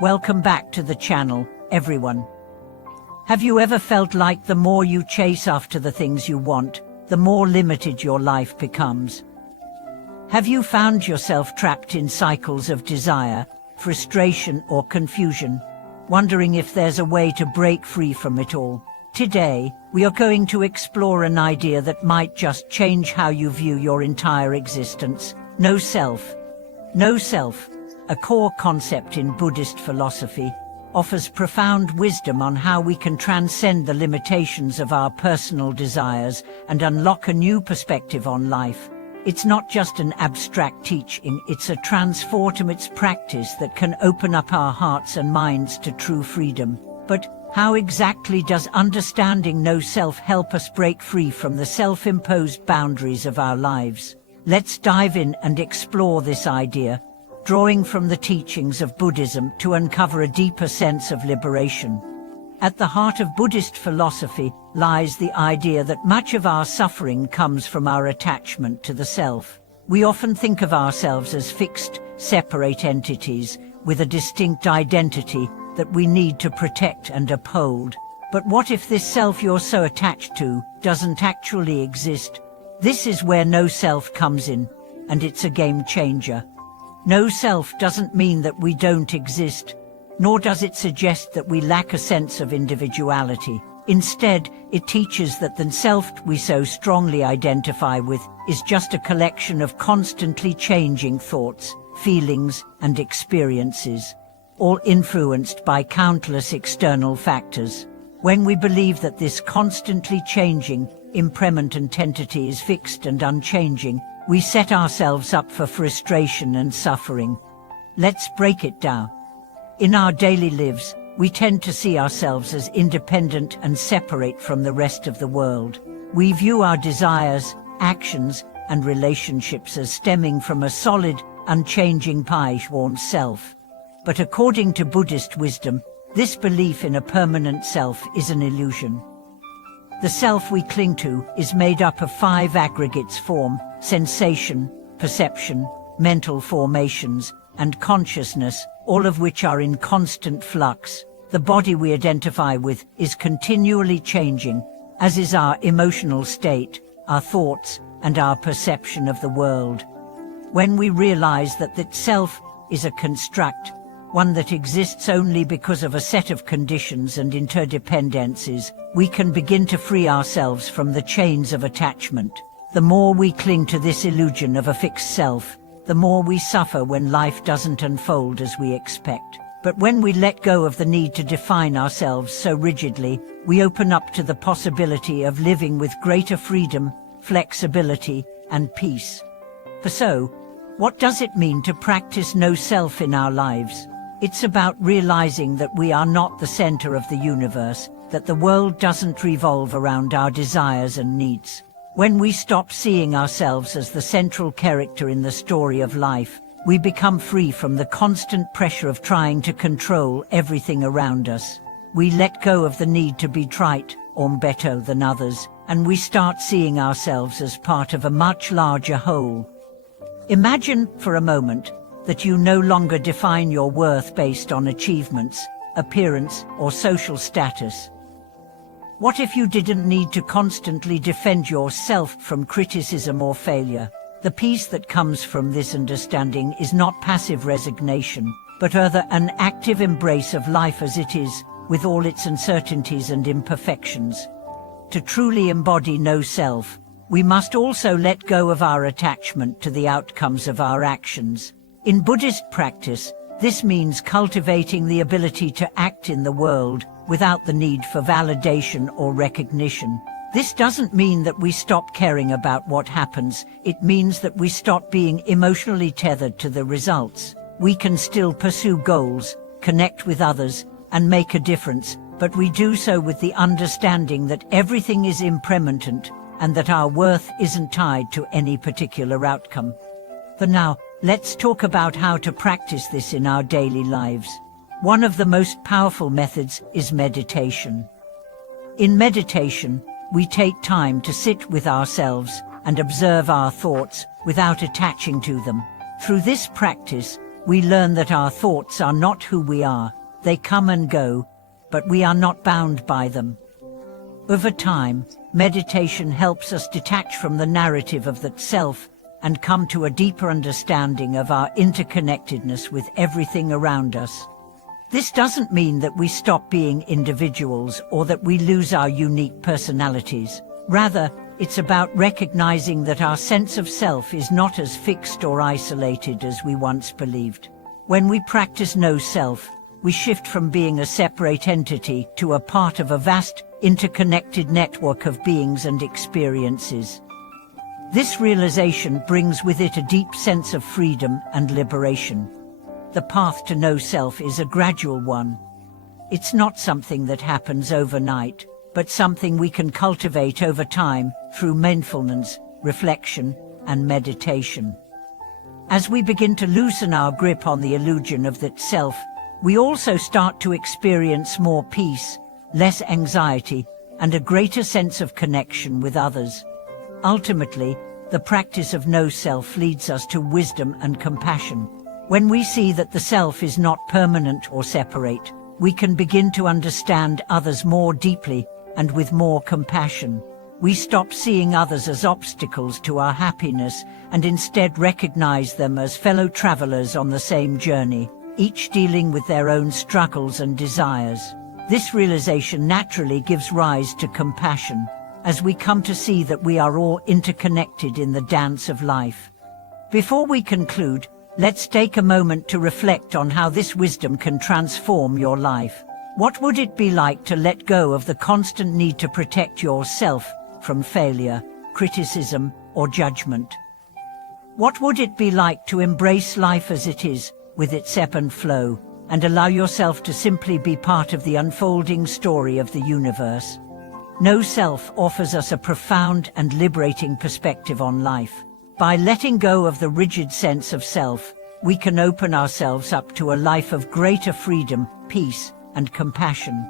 Welcome back to the channel, everyone. Have you ever felt like the more you chase after the things you want, the more limited your life becomes? Have you found yourself trapped in cycles of desire, frustration or confusion, wondering if there's a way to break free from it all? Today, we are going to explore an idea that might just change how you view your entire existence. No self. No self, a core concept in Buddhist philosophy, offers profound wisdom on how we can transcend the limitations of our personal desires and unlock a new perspective on life. It's not just an abstract teaching, it's a transformative practice that can open up our hearts and minds to true freedom. But how exactly does understanding no self help us break free from the self-imposed boundaries of our lives? Let's dive in and explore this idea, drawing from the teachings of Buddhism to uncover a deeper sense of liberation. At the heart of Buddhist philosophy lies the idea that much of our suffering comes from our attachment to the self. We often think of ourselves as fixed, separate entities with a distinct identity that we need to protect and uphold. But what if this self you're so attached to doesn't actually exist? This is where no self comes in, and it's a game changer. No self doesn't mean that we don't exist, nor does it suggest that we lack a sense of individuality. Instead, it teaches that the self we so strongly identify with is just a collection of constantly changing thoughts, feelings, and experiences, all influenced by countless external factors. When we believe that this constantly changing, impermanent entity is fixed and unchanging, we set ourselves up for frustration and suffering. Let's break it down. In our daily lives, we tend to see ourselves as independent and separate from the rest of the world. We view our desires, actions, and relationships as stemming from a solid, unchanging Paiwan self. But according to Buddhist wisdom, this belief in a permanent self is an illusion. The self we cling to is made up of 5 aggregates: form, sensation, perception, mental formations, and consciousness, all of which are in constant flux. The body we identify with is continually changing, as is our emotional state, our thoughts, and our perception of the world. When we realize that that self is a construct, one that exists only because of a set of conditions and interdependencies, we can begin to free ourselves from the chains of attachment. The more we cling to this illusion of a fixed self, the more we suffer when life doesn't unfold as we expect. But when we let go of the need to define ourselves so rigidly, we open up to the possibility of living with greater freedom, flexibility, and peace. So, what does it mean to practice no self in our lives? It's about realizing that we are not the center of the universe, that the world doesn't revolve around our desires and needs. When we stop seeing ourselves as the central character in the story of life, we become free from the constant pressure of trying to control everything around us. We let go of the need to be right or better than others, and we start seeing ourselves as part of a much larger whole. Imagine, for a moment, that you no longer define your worth based on achievements, appearance, or social status. What if you didn't need to constantly defend yourself from criticism or failure? The peace that comes from this understanding is not passive resignation, but rather an active embrace of life as it is, with all its uncertainties and imperfections. To truly embody no self, we must also let go of our attachment to the outcomes of our actions. In Buddhist practice, this means cultivating the ability to act in the world without the need for validation or recognition. This doesn't mean that we stop caring about what happens, it means that we stop being emotionally tethered to the results. We can still pursue goals, connect with others, and make a difference, but we do so with the understanding that everything is impermanent and that our worth isn't tied to any particular outcome. For now, let's talk about how to practice this in our daily lives. One of the most powerful methods is meditation. In meditation, we take time to sit with ourselves and observe our thoughts without attaching to them. Through this practice, we learn that our thoughts are not who we are. They come and go, but we are not bound by them. Over time, meditation helps us detach from the narrative of that self and come to a deeper understanding of our interconnectedness with everything around us. This doesn't mean that we stop being individuals or that we lose our unique personalities. Rather, it's about recognizing that our sense of self is not as fixed or isolated as we once believed. When we practice no self, we shift from being a separate entity to a part of a vast, interconnected network of beings and experiences. This realization brings with it a deep sense of freedom and liberation. The path to no self is a gradual one. It's not something that happens overnight, but something we can cultivate over time through mindfulness, reflection, and meditation. As we begin to loosen our grip on the illusion of that self, we also start to experience more peace, less anxiety, and a greater sense of connection with others. Ultimately, the practice of no self leads us to wisdom and compassion. When we see that the self is not permanent or separate, we can begin to understand others more deeply and with more compassion. We stop seeing others as obstacles to our happiness and instead recognize them as fellow travelers on the same journey, each dealing with their own struggles and desires. This realization naturally gives rise to compassion, as we come to see that we are all interconnected in the dance of life. Before we conclude, let's take a moment to reflect on how this wisdom can transform your life. What would it be like to let go of the constant need to protect yourself from failure, criticism, or judgment? What would it be like to embrace life as it is, with its ebb and flow, and allow yourself to simply be part of the unfolding story of the universe? No self offers us a profound and liberating perspective on life. By letting go of the rigid sense of self, we can open ourselves up to a life of greater freedom, peace, and compassion.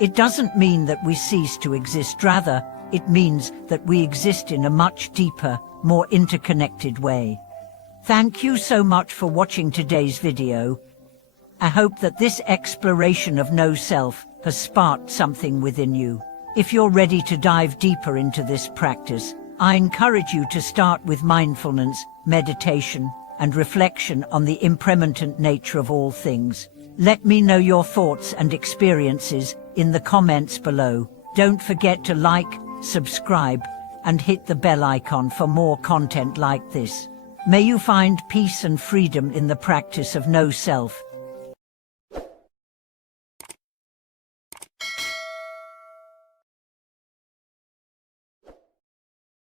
It doesn't mean that we cease to exist. Rather, it means that we exist in a much deeper, more interconnected way. Thank you so much for watching today's video. I hope that this exploration of no self has sparked something within you. If you're ready to dive deeper into this practice, I encourage you to start with mindfulness, meditation, and reflection on the impermanent nature of all things. Let me know your thoughts and experiences in the comments below. Don't forget to like, subscribe, and hit the bell icon for more content like this. May you find peace and freedom in the practice of no self,